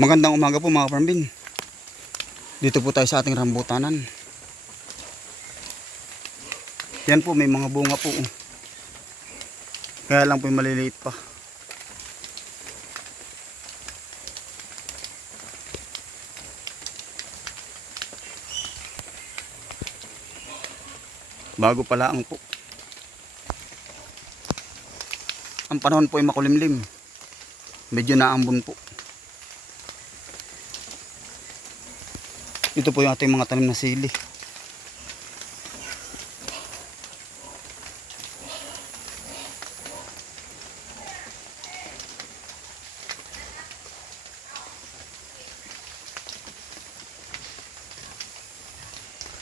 Magandang umaga po mga farmbin. Dito po tayo sa ating rambutanan. Yan po may mga bunga po. oh. Kaya lang po yung maliliit pa. Bago pala ang po. Ang panahon po ay makulimlim. Medyo naambon po. Ito po yung ating mga tanim na sili.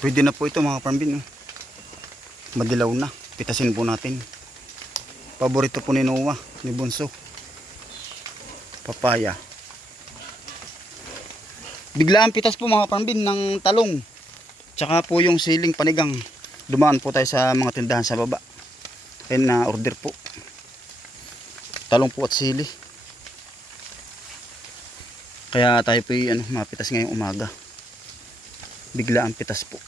Pwede na po ito mga parambin. Madilaw na. Pitasin po natin. Paborito po ni Noah, ni Bunso. Papaya. Biglaan pitas po mga parambin ng talong. Tsaka po yung siling panigang. Dumaan po tayo sa mga tindahan sa baba. Ayun na order po. Talong po at sili. Kaya tayo po ano, mapitas ngayong umaga. Biglaan pitas po.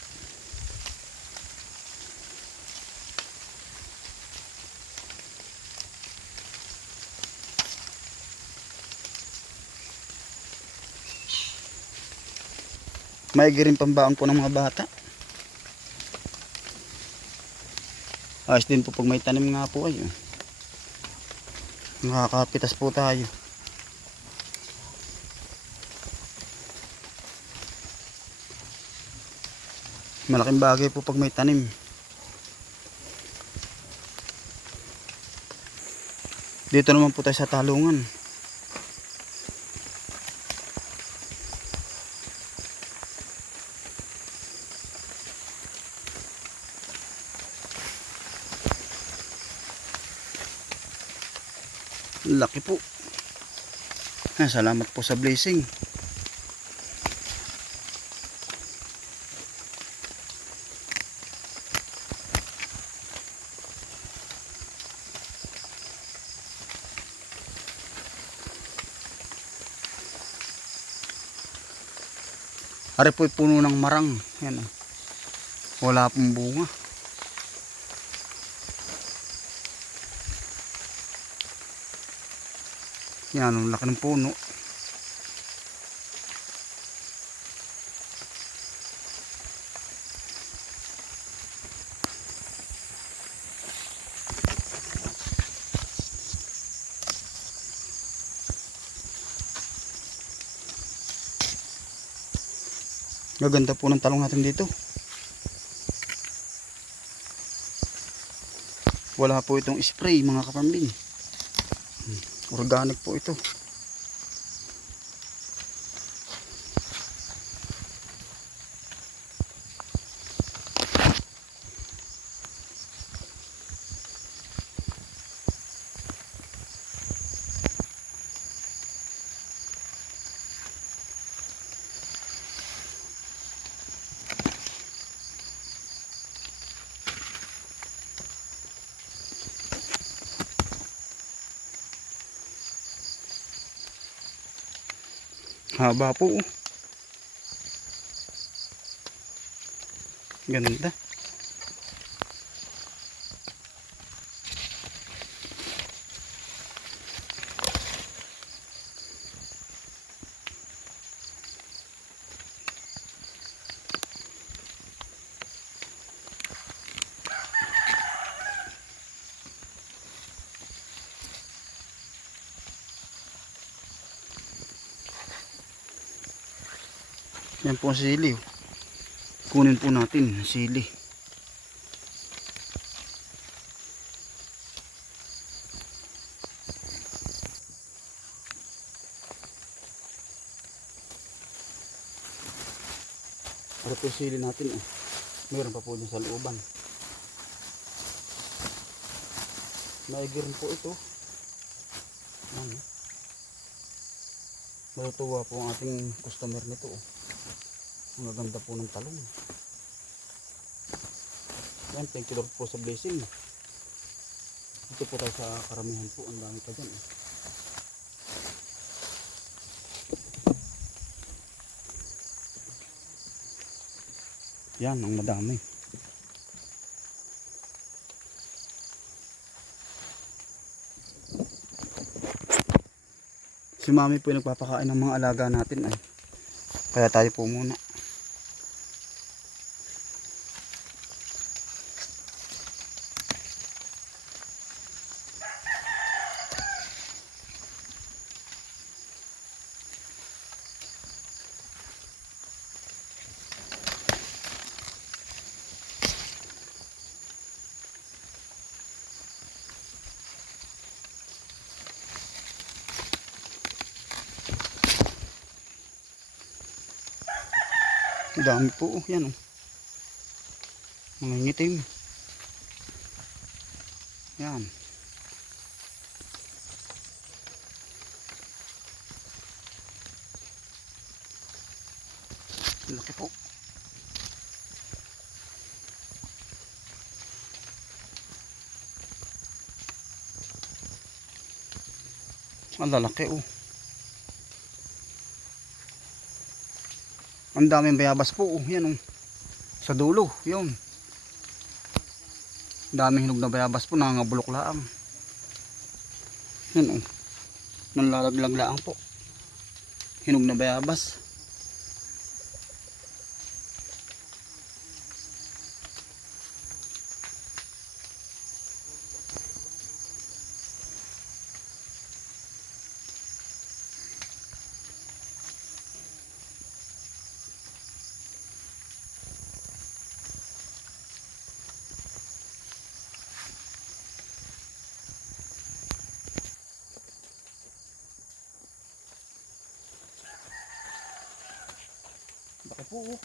Maigi rin pambaon po ng mga bata. Ayos din po pag may tanim nga po kayo. Nakakapitas po tayo. Malaking bagay po pag may tanim. Dito naman po tayo sa talungan. Laki po. Ah, salamat po sa blessing. Ari po puno ng marang. Yan. oh. Wala pong bunga. Yan, ang laki ng puno. Gaganda po ng talong natin dito. Wala po itong spray mga kapambing. Organic po ito. Haba po. Ganda. Yan po ang sili. oh. Kunin po natin sili. Ano po sili natin oh. Meron pa po dyan sa looban. Maigi rin po ito. Ano? Matutuwa po ang ating customer nito oh. Ang ganda po ng talong. Yan, thank you Lord po sa blessing. Dito po tayo sa karamihan po. Ang dami pa dyan. Eh. Yan, ang madami. Si mami po yung nagpapakain ng mga alaga natin ay. Kaya tayo po muna. Dami po. Oh, yan oh. Mga ngitim. Yan. Laki po. Ang lalaki oh. Ang daming bayabas po, oh. yan oh. Sa dulo, yun. Daming hinog na bayabas po, nangangabulok laang. Yan oh. Nanlalaglag laang po. Hinog na bayabas. Laki po oh.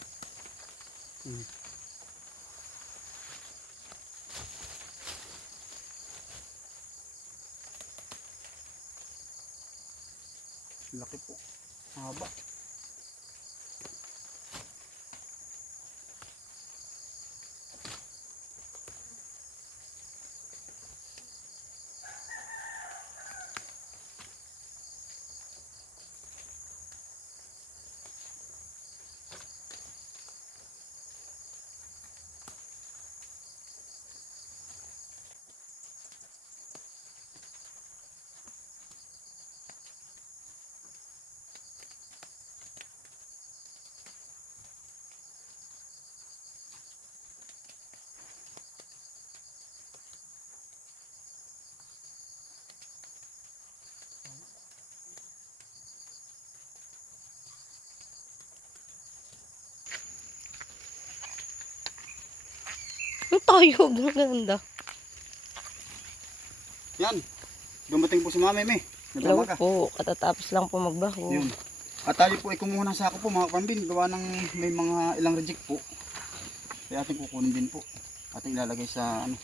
Hmm. Laki po. Haba. Tayo, ang ganda. Yan. Dumating po si Mami May. Hello Nagmamaga. po, katatapos lang po magbako. Yun. At tayo po ay kumuha ng sako po mga pambin. Gawa ng may mga ilang reject po. Kaya ating kukunin din po. Ating ilalagay sa ano,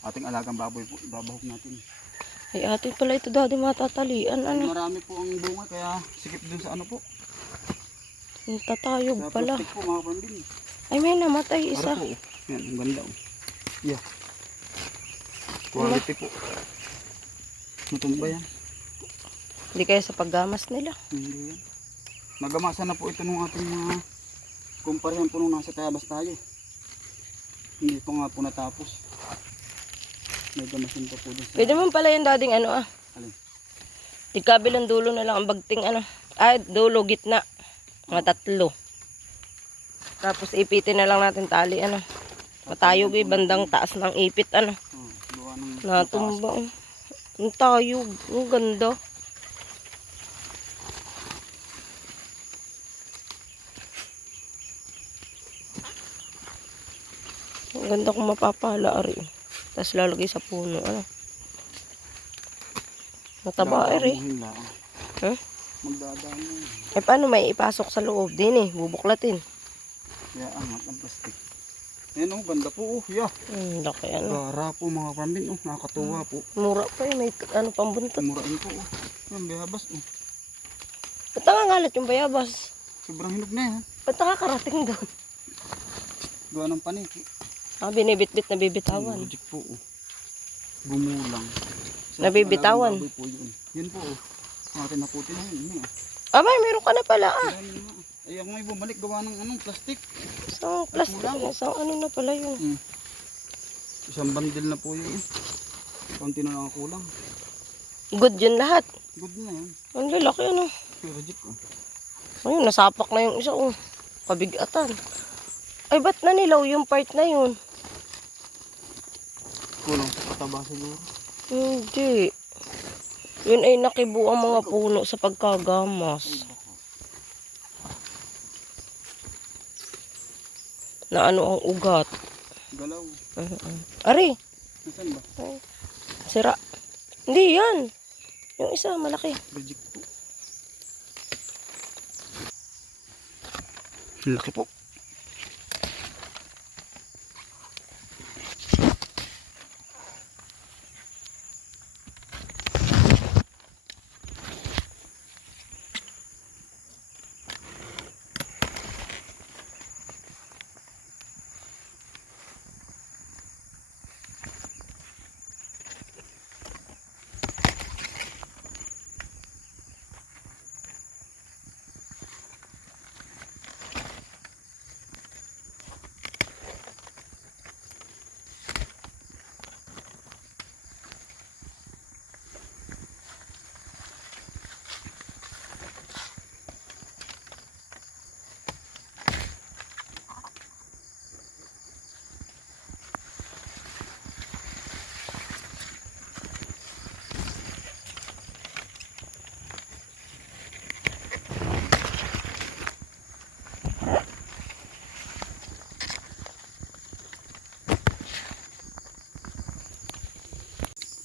ating alagang baboy po. Ibabahog natin. Ay atin pala ito daddy matatalian. Ay, Ano? marami po ang bunga kaya sikip dun sa ano po. Tatayog Sa pala. plastic po mga. Ay may namatay isa. Para po. Yan, ang ganda oh. Yeah. Quality po. Matumba yan. Hindi kaya sa paggamas nila. Hindi yan. Nagamasa na po ito nung ating mga kumparihan po nung nasa tayabas tayo. Hindi pa nga po natapos. May gamasin pa po dun sa... Pwede mo pala yung dading ano ah. Alin? Di kabilang dulo na lang ang bagting ano. Ay, dulo, gitna. Mga tatlo. Tapos ipitin na lang natin tali ano. Matayog eh, bandang taas ng ipit ano. Oh, Natumba. oh. Ang tayog. Ang ganda. Ang ganda kung mapapala ari. Tapos lalagay sa puno. Ano? Mataba ari. Dadamuhin lang. Huh? Magdadamo. Eh paano may ipasok sa loob din eh. Bubuklatin. Kaya angat ang plastic. Ayan oh, ganda po oh. Yeah. Hmm, laki ano. Gara po mga pambin oh. Nakakatuwa po. Mura pa eh. May ano pambuntot. Murain po oh. Yan, bayabas oh. Ba't nangangalat yung bayabas? Sobrang hinog na yan. Ba't nakakarating doon? Gawa ng paniki. Ah, binibit-bit na Ang bibitawan. Reject po oh. Gumulang. Sa Nabibitawan. po yun. Yun po oh. Natin naputi na yun. yun, oh. Abay, meron ka na pala ah. Na nga. Ay ako may bumalik gawa ng anong plastic. Isang plastic, isang ano na pala yun. Hmm. Isang bandil na po yun. Konti na lang ang kulang. Good yun lahat. Good na yun. Ang lalaki ano. Pero jeep oh. Ayun, nasapak na yung isa oh. Kabigatan. Ay, ba't nanilaw yung part na yun? Kulang sa kataba siguro. Hindi. Yun ay nakibu ang mga puno sa pagkagamas. Na ano ang ugat. Galaw. Uh-uh. Ari, Nasaan ba? sira. Hindi yan. Yung isa, malaki. Reject po. Laki po.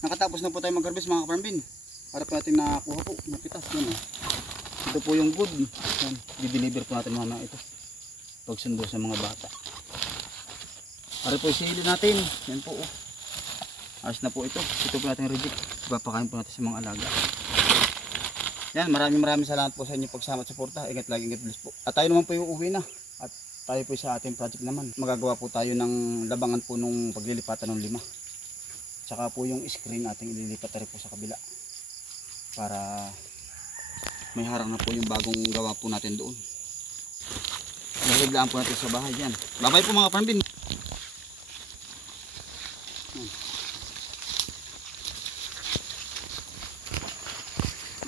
Nakatapos na po tayo mag-harvest mga kaparmbin. Para po natin nakuha po, napitas yun oh. Ito po yung good. Yan, di-deliver po natin mga ito. Pagsundo sa mga bata. Para po yung sili natin. Yan po oh. Ayos na po ito. Ito po natin reject. Ipapakain po natin sa mga alaga. Yan, maraming maraming salamat po sa inyong pagsama at suporta. Ingat lagi, ingat bless po. At tayo naman po yung uwi na. At tayo po sa ating project naman. Magagawa po tayo ng labangan po nung paglilipatan ng lima. Tsaka po yung screen ating ililipat na rin po sa kabila. Para may harang na po yung bagong gawa po natin doon. Nahiglaan po natin sa bahay yan. Babay po mga parmbin. Yan.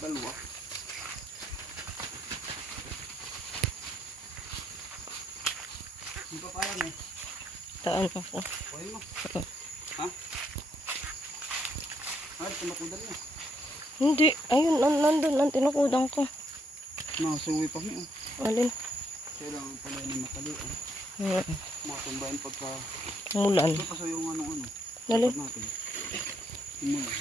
Dalawa. Hindi pa pa yan eh. Taan ako. Kunin mo. Ha? Ay, tumakudan mo. Hindi. Ayun, nan nandun ang tinukudang ko. Nakasuwi pa mo. Alin? Kailangan pala yung matali. Oh. Hmm. Matumbayan pagka... Mulan. Ito pa sa yung ano ano. Dali. Dapat natin. Yung mula.